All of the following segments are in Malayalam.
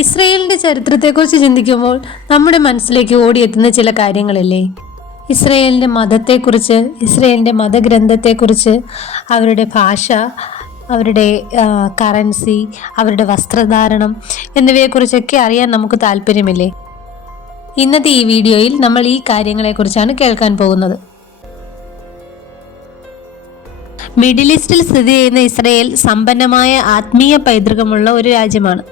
ഇസ്രയേലിന്റെ ചരിത്രത്തെക്കുറിച്ച് ചിന്തിക്കുമ്പോൾ നമ്മുടെ മനസ്സിലേക്ക് ഓടിയെത്തുന്ന ചില കാര്യങ്ങളല്ലേ? ഇസ്രയേലിന്റെ മതത്തെക്കുറിച്ച്, ഇസ്രയേലിന്റെ മതഗ്രന്ഥത്തെക്കുറിച്ച്, അവരുടെ ഭാഷ, അവരുടെ കറൻസി, അവരുടെ വസ്ത്രധാരണം എന്നിവയെക്കുറിച്ചൊക്കെ അറിയാൻ നമുക്ക് താല്പര്യമില്ലേ? ഇന്നത്തെ ഈ വീഡിയോയിൽ നമ്മൾ ഈ കാര്യങ്ങളെക്കുറിച്ചാണ് കേൾക്കാൻ പോകുന്നത്. മിഡിൽ ഈസ്റ്റിൽ സ്ഥിതി ചെയ്യുന്ന ഇസ്രയേൽ സമ്പന്നമായ ആത്മീയ പൈതൃകമുള്ള ഒരു രാജ്യമാണ്.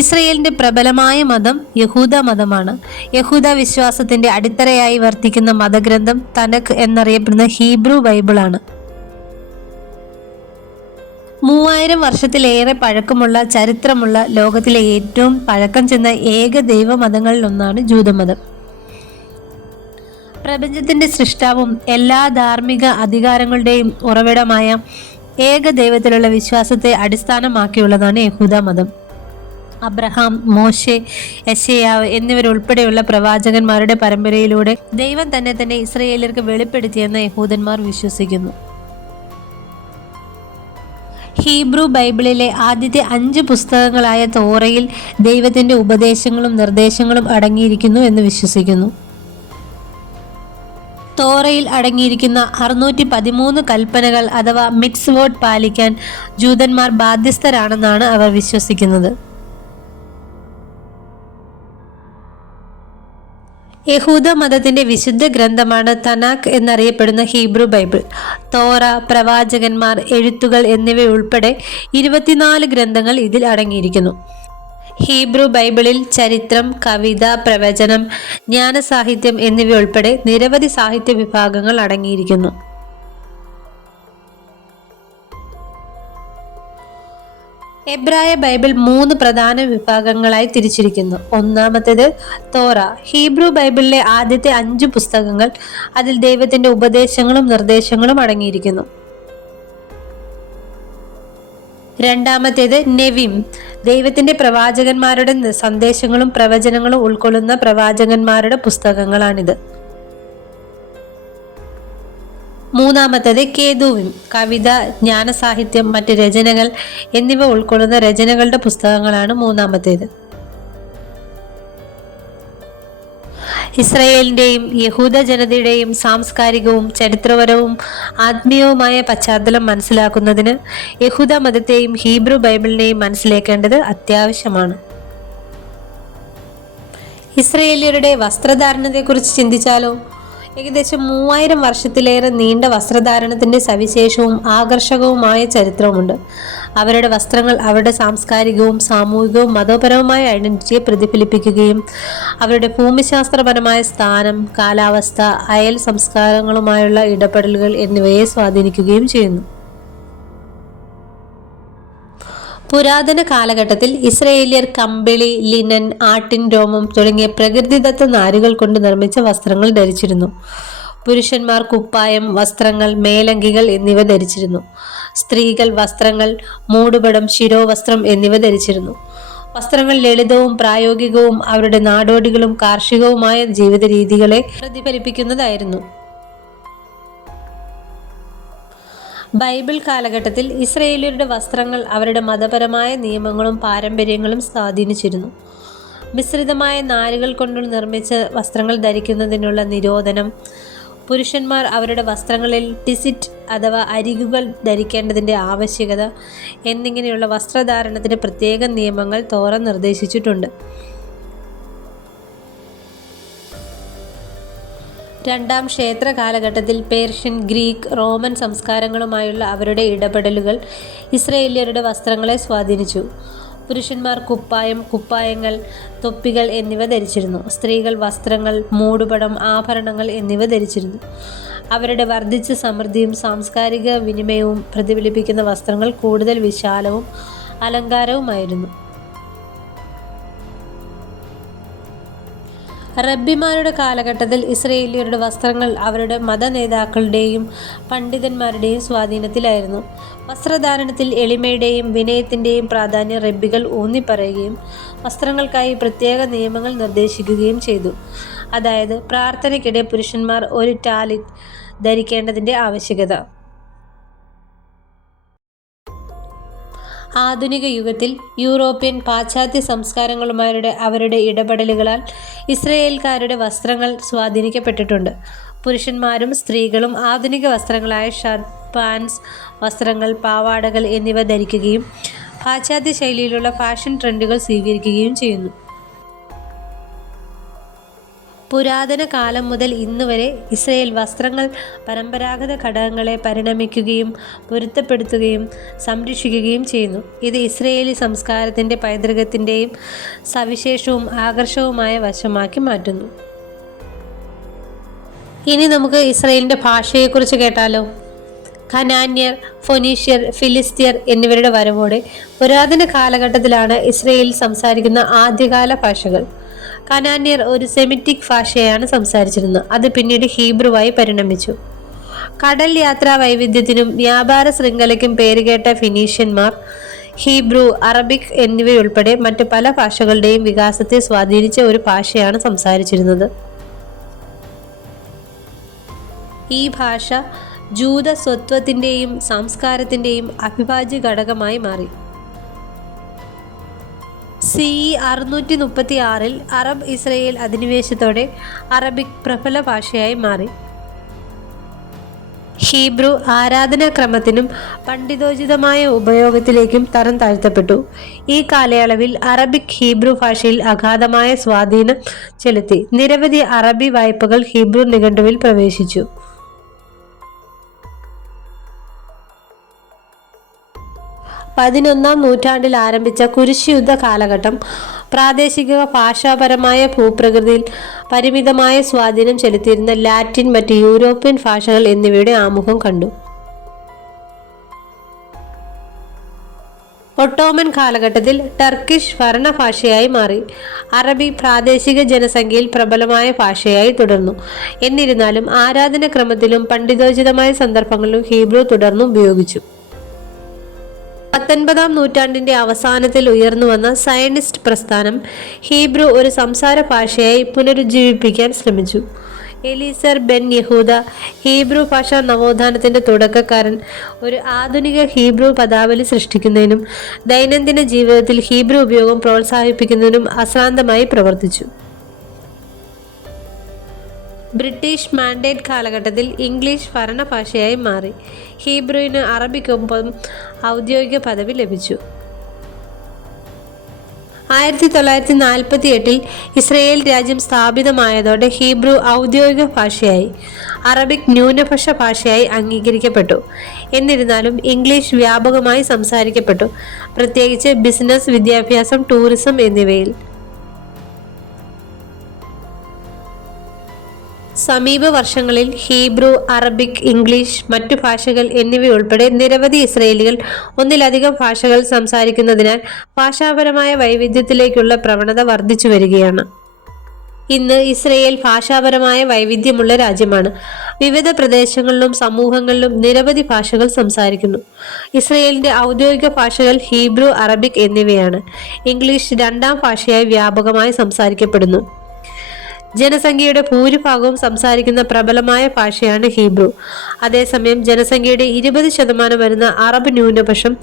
ഇസ്രയേലിന്റെ പ്രബലമായ മതം യഹൂദ മതമാണ്. യഹൂദ വിശ്വാസത്തിന്റെ അടിത്തറയായി വർത്തിക്കുന്ന മതഗ്രന്ഥം തനക് എന്നറിയപ്പെടുന്ന ഹീബ്രു ബൈബിളാണ്. 3000 വർഷത്തിലേറെ പഴക്കമുള്ള ചരിത്രമുള്ള ലോകത്തിലെ ഏറ്റവും പഴക്കം ചെന്ന ഏക ദൈവമതങ്ങളിലൊന്നാണ് ജൂതമതം. പ്രപഞ്ചത്തിന്റെ സൃഷ്ടാവും എല്ലാ ധാർമ്മിക അധികാരങ്ങളുടെയും ഉറവിടമായ ഏക ദൈവത്തിലുള്ള വിശ്വാസത്തെ അടിസ്ഥാനമാക്കിയുള്ളതാണ് യഹൂദ മതം. അബ്രഹാം, മോശെ, യെശയ്യാവ് എന്നിവരുൾപ്പെടെയുള്ള പ്രവാചകന്മാരുടെ പരമ്പരയിലൂടെ ദൈവം തന്നെ ഇസ്രയേലിയർക്ക് വെളിപ്പെടുത്തിയെന്ന് യഹൂദന്മാർ വിശ്വസിക്കുന്നു. ഹീബ്രു ബൈബിളിലെ ആദ്യത്തെ 5 പുസ്തകങ്ങളായ തോറയിൽ ദൈവത്തിന്റെ ഉപദേശങ്ങളും നിർദ്ദേശങ്ങളും അടങ്ങിയിരിക്കുന്നു എന്ന് വിശ്വസിക്കുന്നു. തോറയിൽ അടങ്ങിയിരിക്കുന്ന 613 കൽപ്പനകൾ അഥവാ മിറ്റ്സ്വോട്ട് പാലിക്കാൻ ജൂതന്മാർ ബാധ്യസ്ഥരാണെന്നാണ് അവർ വിശ്വസിക്കുന്നത്. യഹൂദ മതത്തിന്റെ വിശുദ്ധ ഗ്രന്ഥമാണ് തനാക് എന്നറിയപ്പെടുന്ന ഹീബ്രു ബൈബിൾ. തോറ, പ്രവാചകന്മാർ, എഴുത്തുകൾ എന്നിവയുൾപ്പെടെ 24 ഗ്രന്ഥങ്ങൾ ഇതിൽ അടങ്ങിയിരിക്കുന്നു. ഹീബ്രു ബൈബിളിൽ ചരിത്രം, കവിത, പ്രവചനം, ജ്ഞാനസാഹിത്യം എന്നിവയുൾപ്പെടെ നിരവധി സാഹിത്യ വിഭാഗങ്ങൾ അടങ്ങിയിരിക്കുന്നു. എബ്രായ ബൈബിൾ 3 പ്രധാന വിഭാഗങ്ങളായി തിരിച്ചിരിക്കുന്നു. ഒന്നാമത്തേത് തോറ. ഹീബ്രു ബൈബിളിലെ ആദ്യത്തെ 5 പുസ്തകങ്ങൾ. അതിൽ ദൈവത്തിന്റെ ഉപദേശങ്ങളും നിർദ്ദേശങ്ങളും അടങ്ങിയിരിക്കുന്നു. രണ്ടാമത്തേത് നെവിം. ദൈവത്തിന്റെ പ്രവാചകന്മാരുടെ സന്ദേശങ്ങളും പ്രവചനങ്ങളും ഉൾക്കൊള്ളുന്ന പ്രവാചകന്മാരുടെ പുസ്തകങ്ങളാണിത്. മൂന്നാമത്തേത് കേതുവിം. കവിത, ജ്ഞാനസാഹിത്യം, മറ്റ് രചനകൾ എന്നിവ ഉൾക്കൊള്ളുന്ന രചനകളുടെ പുസ്തകങ്ങളാണ് മൂന്നാമത്തേത്. ഇസ്രയേലിന്റെയും യഹൂദ ജനതയുടെയും സാംസ്കാരികവും ചരിത്രപരവും ആത്മീയവുമായ പശ്ചാത്തലം മനസ്സിലാക്കുന്നതിന് യഹൂദ മതത്തെയും ഹീബ്രു ബൈബിളിനെയും മനസ്സിലാക്കേണ്ടത് അത്യാവശ്യമാണ്. ഇസ്രയേലിയരുടെ വസ്ത്രധാരണത്തെക്കുറിച്ച് ചിന്തിച്ചാലോ? ഏകദേശം 3000 വർഷത്തിലേറെ നീണ്ട വസ്ത്രധാരണത്തിന്റെ സവിശേഷവും ആകർഷകവുമായ ചരിത്രമുണ്ട്. അവരുടെ വസ്ത്രങ്ങൾ അവരുടെ സാംസ്കാരികവും സാമൂഹികവും മതപരവുമായ ഐഡന്റിറ്റിയെ പ്രതിഫലിപ്പിക്കുകയും അവരുടെ ഭൂമിശാസ്ത്രപരമായ സ്ഥാനം, കാലാവസ്ഥ, അയൽ സംസ്കാരങ്ങളുമായുള്ള ഇടപെടലുകൾ എന്നിവയെ സ്വാധീനിക്കുകയും ചെയ്യുന്നു. പുരാതന കാലഘട്ടത്തിൽ ഇസ്രയേലിയർ കമ്പിളി, ലിനൻ, ആട്ടിൻ രോമം തുടങ്ങിയ പ്രകൃതിദത്ത നാരുകൾ കൊണ്ട് നിർമ്മിച്ച വസ്ത്രങ്ങൾ ധരിച്ചിരുന്നു. പുരുഷന്മാർ കുപ്പായം, വസ്ത്രങ്ങൾ, മേലങ്കികൾ എന്നിവ ധരിച്ചിരുന്നു. സ്ത്രീകൾ വസ്ത്രങ്ങൾ, മൂടുപടം, ശിരോവസ്ത്രം എന്നിവ ധരിച്ചിരുന്നു. വസ്ത്രങ്ങൾ ലളിതവും പ്രായോഗികവും അവരുടെ നാടോടികളും കാർഷികവുമായ ജീവിത രീതികളെ പ്രതിഫലിപ്പിക്കുന്നതായിരുന്നു. ബൈബിൾ കാലഘട്ടത്തിൽ ഇസ്രയേലിയരുടെ വസ്ത്രങ്ങൾ അവരുടെ മതപരമായ നിയമങ്ങളും പാരമ്പര്യങ്ങളും സ്വാധീനിച്ചിരുന്നു. മിശ്രിതമായ നാരുകൾ കൊണ്ട് നിർമ്മിച്ച വസ്ത്രങ്ങൾ ധരിക്കുന്നതിനുള്ള നിരോധനം, പുരുഷന്മാർ അവരുടെ വസ്ത്രങ്ങളിൽ ടിസിറ്റ് അഥവാ അരികുകൾ ധരിക്കേണ്ടതിൻ്റെ ആവശ്യകത എന്നിങ്ങനെയുള്ള വസ്ത്രധാരണത്തിന് പ്രത്യേക നിയമങ്ങൾ തോറ നിർദ്ദേശിച്ചിട്ടുണ്ട്. രണ്ടാം ക്ഷേത്ര കാലഘട്ടത്തിൽ പേർഷ്യൻ, ഗ്രീക്ക്, റോമൻ സംസ്കാരങ്ങളുമായുള്ള അവരുടെ ഇടപെടലുകൾ ഇസ്രയേലിയരുടെ വസ്ത്രങ്ങളെ സ്വാധീനിച്ചു. പുരുഷന്മാർ കുപ്പായം, കുപ്പായങ്ങൾ, തൊപ്പികൾ എന്നിവ ധരിച്ചിരുന്നു. സ്ത്രീകൾ വസ്ത്രങ്ങൾ, മൂടുപടം, ആഭരണങ്ങൾ എന്നിവ ധരിച്ചിരുന്നു. അവരുടെ വർദ്ധിച്ച സമൃദ്ധിയും സാംസ്കാരിക വിനിമയവും പ്രതിഫലിപ്പിക്കുന്ന വസ്ത്രങ്ങൾ കൂടുതൽ വിശാലവും അലങ്കാരവുമായിരുന്നു. റബ്ബിമാരുടെ കാലഘട്ടത്തിൽ ഇസ്രയേലിയരുടെ വസ്ത്രങ്ങൾ അവരുടെ മതനേതാക്കളുടെയും പണ്ഡിതന്മാരുടെയും സ്വാധീനത്തിലായിരുന്നു. വസ്ത്രധാരണത്തിൽ എളിമയുടെയും വിനയത്തിൻ്റെയും പ്രാധാന്യം റബ്ബികൾ ഊന്നിപ്പറയുകയും വസ്ത്രങ്ങൾക്കായി പ്രത്യേക നിയമങ്ങൾ നിർദ്ദേശിക്കുകയും ചെയ്തു. അതായത് പ്രാർത്ഥനയ്ക്കിടെ പുരുഷന്മാർ ഒരു ടാലിറ്റ് ധരിക്കേണ്ടതിൻ്റെ ആവശ്യകത. ആധുനിക യുഗത്തിൽ യൂറോപ്യൻ പാശ്ചാത്യ സംസ്കാരങ്ങളുമാരുടെ അവരുടെ ഇടപെടലുകളാൽ ഇസ്രയേൽക്കാരുടെ വസ്ത്രങ്ങൾ സ്വാധീനിക്കപ്പെട്ടിട്ടുണ്ട്. പുരുഷന്മാരും സ്ത്രീകളും ആധുനിക വസ്ത്രങ്ങളായ ഷർട്ട്, പാൻസ്, വസ്ത്രങ്ങൾ, പാവാടകൾ എന്നിവ ധരിക്കുകയും പാശ്ചാത്യ ശൈലിയിലുള്ള ഫാഷൻ ട്രെൻഡുകൾ സ്വീകരിക്കുകയും ചെയ്യുന്നു. പുരാതന കാലം മുതൽ ഇന്ന് വരെ ഇസ്രയേൽ വസ്ത്രങ്ങൾ പരമ്പരാഗത ഘടകങ്ങളെ പരിണമിക്കുകയും പൊരുത്തപ്പെടുത്തുകയും സംരക്ഷിക്കുകയും ചെയ്യുന്നു. ഇത് ഇസ്രയേലി സംസ്കാരത്തിൻ്റെ പൈതൃകത്തിൻ്റെയും സവിശേഷവും ആകർഷകവുമായ വശമാക്കി മാറ്റുന്നു. ഇനി നമുക്ക് ഇസ്രയേലിൻ്റെ ഭാഷയെക്കുറിച്ച് കേട്ടാലോ. ഖനാന്യർ, ഫൊനീഷ്യർ, ഫിലിസ്ത്യർ എന്നിവരുടെ വരവോടെ പുരാതന കാലഘട്ടത്തിലാണ് ഇസ്രയേലിൽ സംസാരിക്കുന്ന ആദ്യകാല ഭാഷകൾ. കനാന്യർ ഒരു സെമിറ്റിക് ഭാഷയാണ് സംസാരിച്ചിരുന്നത്. അത് പിന്നീട് ഹീബ്രുവായി പരിണമിച്ചു. കടൽ യാത്രാ വൈവിധ്യത്തിനും വ്യാപാര ശൃംഖലയ്ക്കും പേരുകേട്ട ഫിനീഷ്യന്മാർ ഹീബ്രു, അറബിക് എന്നിവയുൾപ്പെടെ മറ്റ് പല ഭാഷകളുടെയും വികാസത്തെ സ്വാധീനിച്ച ഒരു ഭാഷയാണ് സംസാരിച്ചിരുന്നത്. ഈ ഭാഷ ജൂത സ്വത്വത്തിൻ്റെയും സംസ്കാരത്തിൻ്റെയും അവിഭാജ്യ ഘടകമായി മാറി. CE 636 അറബ് ഇസ്രയേൽ അധിനിവേശത്തോടെ അറബിക് പ്രബല ഭാഷയായി മാറി. ഹീബ്രു ആരാധനാക്രമത്തിനും പണ്ഡിതോചിതമായ ഉപയോഗത്തിലേക്കും തരം താഴ്ത്തപ്പെട്ടു. ഈ കാലയളവിൽ അറബിക് ഹീബ്രു ഭാഷയിൽ അഗാധമായ സ്വാധീനം ചെലുത്തി. നിരവധി അറബി വായ്പകൾ ഹീബ്രു നിഘണ്ടുവിൽ പ്രവേശിച്ചു. 11ാം നൂറ്റാണ്ടിൽ ആരംഭിച്ച കുരിശുയുദ്ധ കാലഘട്ടം പ്രാദേശിക ഭാഷാപരമായ ഭൂപ്രകൃതിയിൽ പരിമിതമായ സ്വാധീനം ചെലുത്തിയിരുന്ന ലാറ്റിൻ, മറ്റ് യൂറോപ്യൻ ഭാഷകൾ എന്നിവയുടെ ആമുഖം കണ്ടു. ഒട്ടോമൻ കാലഘട്ടത്തിൽ ടർക്കിഷ് ഭരണഭാഷയായി മാറി. അറബി പ്രാദേശിക ജനസംഖ്യയിൽ പ്രബലമായ ഭാഷയായി തുടർന്നു. എന്നിരുന്നാലും ആരാധനാക്രമത്തിലും പണ്ഡിതോചിതമായ സന്ദർഭങ്ങളിലും ഹീബ്രു തുടർന്നു ഉപയോഗിച്ചു. 19ാം നൂറ്റാണ്ടിന്റെ അവസാനത്തിൽ ഉയർന്നുവന്ന സയനിസ്റ്റ് പ്രസ്ഥാനം ഹീബ്രു ഒരു സംസാര ഭാഷയായി പുനരുജ്ജീവിപ്പിക്കാൻ ശ്രമിച്ചു. എലീസർ ബെൻ യഹൂദ, ഹീബ്രു ഭാഷാ നവോത്ഥാനത്തിന്റെ തുടക്കക്കാരൻ, ഒരു ആധുനിക ഹീബ്രു പദാവലി സൃഷ്ടിക്കുന്നതിനും ദൈനംദിന ജീവിതത്തിൽ ഹീബ്രു ഉപയോഗം പ്രോത്സാഹിപ്പിക്കുന്നതിനും അശ്രാന്തമായി പ്രവർത്തിച്ചു. ബ്രിട്ടീഷ് മാൻഡേറ്റ് കാലഘട്ടത്തിൽ ഇംഗ്ലീഷ് ഭരണഭാഷയായി മാറി. ഹീബ്രുവിന് അറബിക്കൊപ്പം ഔദ്യോഗിക പദവി ലഭിച്ചു. 1948 ഇസ്രയേൽ രാജ്യം സ്ഥാപിതമായതോടെ ഹീബ്രു ഔദ്യോഗിക ഭാഷയായി. അറബിക് ന്യൂനപക്ഷ ഭാഷയായി അംഗീകരിക്കപ്പെട്ടു. എന്നിരുന്നാലും ഇംഗ്ലീഷ് വ്യാപകമായി സംസാരിക്കപ്പെട്ടു, പ്രത്യേകിച്ച് ബിസിനസ്, വിദ്യാഭ്യാസം, ടൂറിസം എന്നിവയിൽ. സമീപ വർഷങ്ങളിൽ ഹീബ്രു, അറബിക്, ഇംഗ്ലീഷ്, മറ്റു ഭാഷകൾ എന്നിവയുൾപ്പെടെ നിരവധി ഇസ്രയേലികൾ ഒന്നിലധികം ഭാഷകൾ സംസാരിക്കുന്നതിനാൽ ഭാഷാപരമായ വൈവിധ്യത്തിലേക്കുള്ള പ്രവണത വർദ്ധിച്ചു വരികയാണ്. ഇന്ന് ഇസ്രയേൽ ഭാഷാപരമായ വൈവിധ്യമുള്ള രാജ്യമാണ്. വിവിധ പ്രദേശങ്ങളിലും സമൂഹങ്ങളിലും നിരവധി ഭാഷകൾ സംസാരിക്കുന്നു. ഇസ്രയേലിന്റെ ഔദ്യോഗിക ഭാഷകൾ ഹീബ്രു, അറബിക് എന്നിവയാണ്. ഇംഗ്ലീഷ് രണ്ടാം ഭാഷയായി വ്യാപകമായി സംസാരിക്കപ്പെടുന്നു. ജനസംഖ്യയുടെ ഭൂരിഭാഗവും സംസാരിക്കുന്ന പ്രബലമായ ഭാഷയാണ് ഹീബ്രു. അതേസമയം ജനസംഖ്യയുടെ 20% വരുന്ന അറബ് ന്യൂനപക്ഷം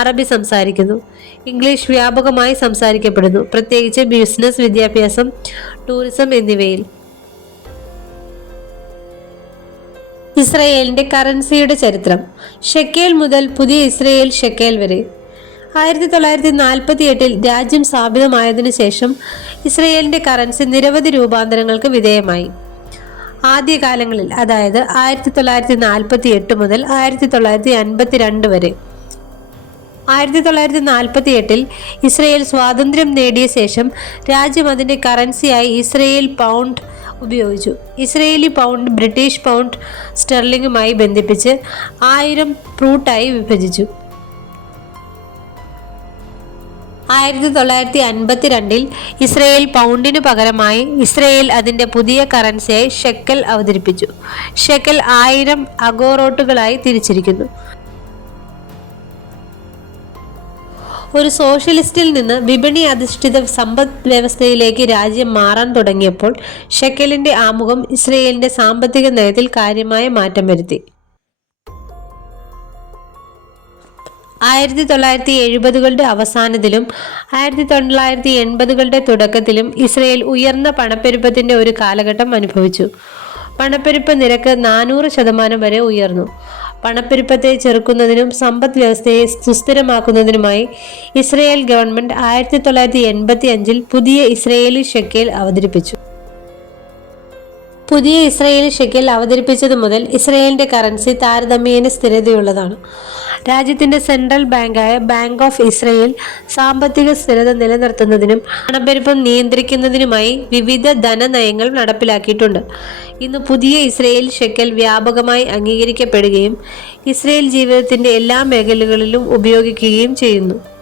അറബി സംസാരിക്കുന്നു. ഇംഗ്ലീഷ് വ്യാപകമായി സംസാരിക്കപ്പെടുന്നു, പ്രത്യേകിച്ച് ബിസിനസ്, വിദ്യാഭ്യാസം, ടൂറിസം എന്നിവയിൽ. ഇസ്രയേലിന്റെ കറൻസിയുടെ ചരിത്രം. ഷെക്കേൽ മുതൽ പുതിയ ഇസ്രയേൽ ഷെക്കേൽ വരെ. 1948 രാജ്യം സ്ഥാപിതമായതിനു ശേഷം ഇസ്രയേലിന്റെ കറൻസി നിരവധി രൂപാന്തരങ്ങൾക്ക് വിധേയമായി. ആദ്യകാലങ്ങളിൽ, അതായത് 1948 മുതൽ 1952 വരെ. 1948 ഇസ്രയേൽ സ്വാതന്ത്ര്യം നേടിയ ശേഷം രാജ്യം അതിന്റെ കറൻസിയായി ഇസ്രയേൽ പൗണ്ട് ഉപയോഗിച്ചു. ഇസ്രയേലി പൗണ്ട് ബ്രിട്ടീഷ് പൗണ്ട് സ്റ്റെർലിംഗുമായി ബന്ധിപ്പിച്ച് 1000 പ്രൂട്ടായി വിഭജിച്ചു. 1952 ഇസ്രയേൽ പൗണ്ടിനു പകരമായി ഇസ്രയേൽ അതിന്റെ പുതിയ കറൻസിയായി ഷെക്കൽ അവതരിപ്പിച്ചു. ഷെക്കൽ 1000 അഗോറോട്ടുകളായി തിരിച്ചിരിക്കുന്നു. ഒരു സോഷ്യലിസ്റ്റിൽ നിന്ന് വിപണി അധിഷ്ഠിത സമ്പദ് വ്യവസ്ഥയിലേക്ക് രാജ്യം മാറാൻ തുടങ്ങിയപ്പോൾ ഷെക്കലിന്റെ ആമുഖം ഇസ്രയേലിന്റെ സാമ്പത്തിക നയത്തിൽ കാര്യമായ മാറ്റം വരുത്തി. 1970കളുടെ അവസാനത്തിലും 1980കളുടെ തുടക്കത്തിലും ഇസ്രയേൽ ഉയർന്ന പണപ്പെരുപ്പത്തിന്റെ ഒരു കാലഘട്ടം അനുഭവിച്ചു. പണപ്പെരുപ്പ നിരക്ക് 400% വരെ ഉയർന്നു. പണപ്പെരുപ്പത്തെ ചെറുക്കുന്നതിനും സമ്പദ് വ്യവസ്ഥയെ സുസ്ഥിരമാക്കുന്നതിനുമായി ഇസ്രയേൽ ഗവൺമെന്റ് 1985 പുതിയ ഇസ്രയേലി ഷെക്കേൽ അവതരിപ്പിച്ചു. പുതിയ ഇസ്രയേലി ഷെക്കേൽ അവതരിപ്പിച്ചതു മുതൽ ഇസ്രയേലിന്റെ കറൻസി താരതമ്യേന സ്ഥിരതയുള്ളതാണ്. രാജ്യത്തിന്റെ സെൻട്രൽ ബാങ്കായ ബാങ്ക് ഓഫ് ഇസ്രയേൽ സാമ്പത്തിക സ്ഥിരത നിലനിർത്തുന്നതിനും പണപ്പെരുപ്പം നിയന്ത്രിക്കുന്നതിനുമായി വിവിധ ധനനയങ്ങൾ നടപ്പിലാക്കിയിട്ടുണ്ട്. ഇന്ന് പുതിയ ഇസ്രയേൽ ഷെക്കേൽ വ്യാപകമായി അംഗീകരിക്കപ്പെടുകയും ഇസ്രയേൽ ജീവിതത്തിന്റെ എല്ലാ മേഖലകളിലും ഉപയോഗിക്കുകയും ചെയ്യുന്നു.